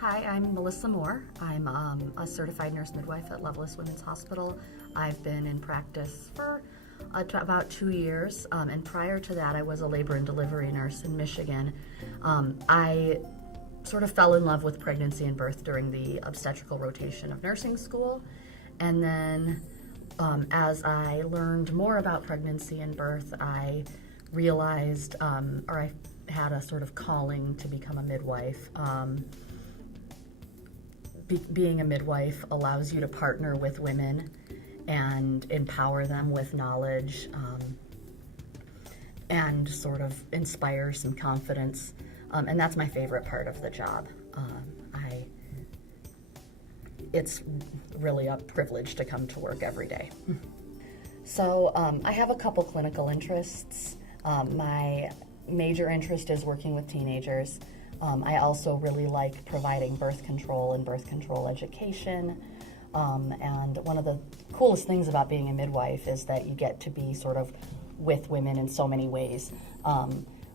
Hi, I'm Melissa Moore. I'm a certified nurse midwife at Lovelace Women's Hospital. I've been in practice for about 2 years, and prior to that I was a labor and delivery nurse in Michigan. I sort of fell in love with pregnancy and birth during the obstetrical rotation of nursing school, and then as I learned more about pregnancy and birth, I realized, or I had a sort of calling to become a midwife. Being a midwife allows you to partner with women and empower them with knowledge, and sort of inspire some confidence. And that's my favorite part of the job. It's really a privilege to come to work every day. So I have a couple clinical interests. My major interest is working with teenagers. I also really like providing birth control and birth control education. And one of the coolest things about being a midwife is that you get to be sort of with women in so many ways.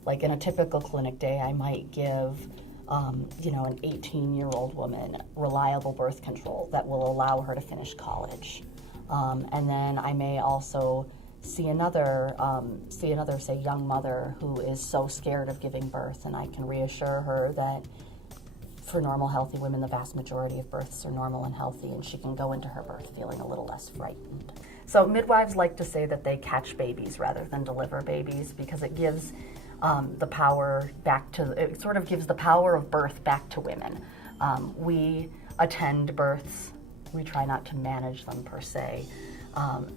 Like in a typical clinic day, I might give an 18-year-old woman reliable birth control that will allow her to finish college. And then I may also see another, say, young mother who is so scared of giving birth, and I can reassure her that for normal, healthy women, the vast majority of births are normal and healthy, and she can go into her birth feeling a little less frightened. So midwives like to say that they catch babies rather than deliver babies, because it gives the power back to, it sort of gives the power of birth back to women. We attend births. We try not to manage them per se.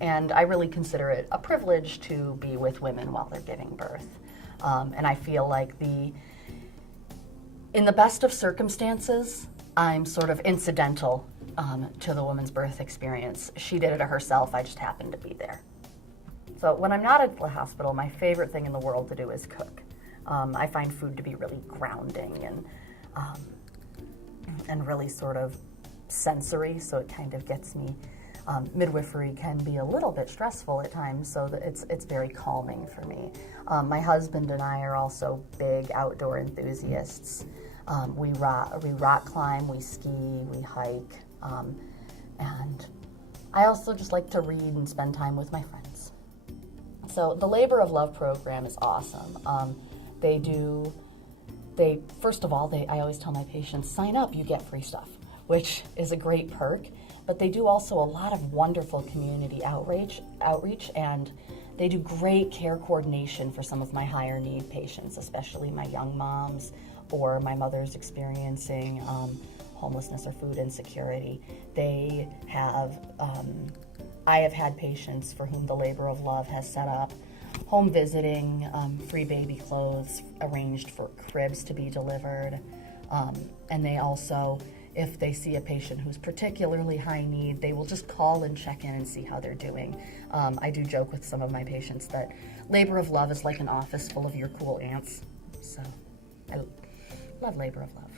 And I really consider it a privilege to be with women while they're giving birth. And I feel like in the best of circumstances, I'm sort of incidental to the woman's birth experience. She did it herself, I just happened to be there. So when I'm not at the hospital, my favorite thing in the world to do is cook. I find food to be really grounding and really sort of sensory, so it kind of gets me. Midwifery can be a little bit stressful at times, so that it's very calming for me. My husband and I are also big outdoor enthusiasts. We rock climb, we ski, we hike, and I also just like to read and spend time with my friends. So the Labor of Love program is awesome. First of all, I always tell my patients, sign up, you get free stuff, which is a great perk. But they do also a lot of wonderful community outreach, and they do great care coordination for some of my higher need patients, especially my young moms or my mothers experiencing homelessness or food insecurity. I have had patients for whom the Labor of Love has set up home visiting, free baby clothes, arranged for cribs to be delivered, and they also, if they see a patient who's particularly high need, they will just call and check in and see how they're doing. I do joke with some of my patients that Labor of Love is like an office full of your cool aunts. So I love Labor of Love.